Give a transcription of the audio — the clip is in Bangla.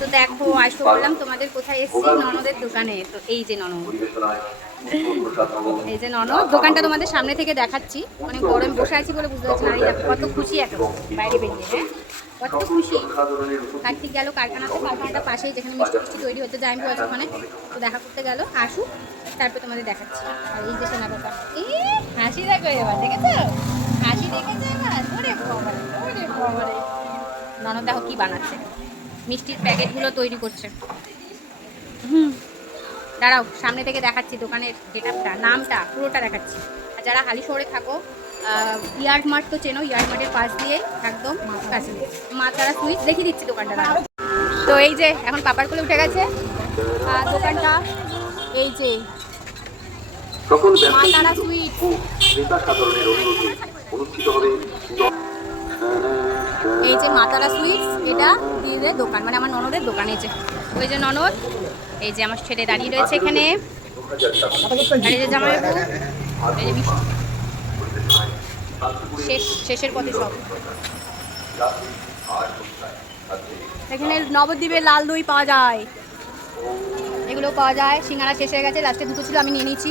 তো দেখো আসবো বললাম তোমাদের কোথায় এসেছি, ননদের দোকানে। তো এই যে ননদ, এই যে ননদ, দোকানটা তোমাদের সামনে থেকে দেখাচ্ছি। মানে গরম বসে আছি বলে বুঝতে পারছি না। এই দেখো কত খুশি এখন বাইরে বেরিয়ে, হ্যাঁ কত খুশি। কার্তিক গেল কারখানাতে, কারখানাটা পাশেই যেখানে মিষ্টি মিষ্টি তৈরি হচ্ছে, জাইম্বু আছে ওখানে। তো দেখা করতে গেল, আসুক তারপর তোমাদের দেখাচ্ছি। আর এই যে সোনা বাবা, এই হাসি দেখো এবার, দেখেছো হাসি দেখেছো এবার? ওরে বাবারে, ওরে বাবারে। ননদ দেখো কি বানাচ্ছে, মিষ্টির প্যাকেটগুলো তৈরি করছে। দাঁড়াও সামনে থেকে দেখাচ্ছি দোকানের গেটআপটা, নামটা পুরোটা দেখাচ্ছি। আর যারা হালি শহরে থাকো, ইয়ার্ড মার্ট তো চেনো, ইয়ার্ড মার্টের পাশ দিয়ে একদম কাছে মা তারা সুইটস দেখিয়ে দিচ্ছি দোকানটা। দাঁড়াও। তো এই যে এখন পাপার কোলে উঠে গেছে আর দোকানটা, এই যে মা তারা সুইট। এই যে মা তারা সুইটস, এটা দিদিদের দোকান, মানে আমার ননদের দোকান। এই যে ওই যে ননদ, এই যে আমার ছেলে দাঁড়িয়ে রয়েছে এখানে, আর এই যে জামাইবাবু, এই যে শেষের পথে সব। এখানে নবদ্বীপের লাল দই পাওয়া যায়, এগুলো পাওয়া যায়। সিঙ্গারা শেষ হয়ে গেছে, লাস্টে দুটো ছিল আমি নিয়ে নিয়েছি।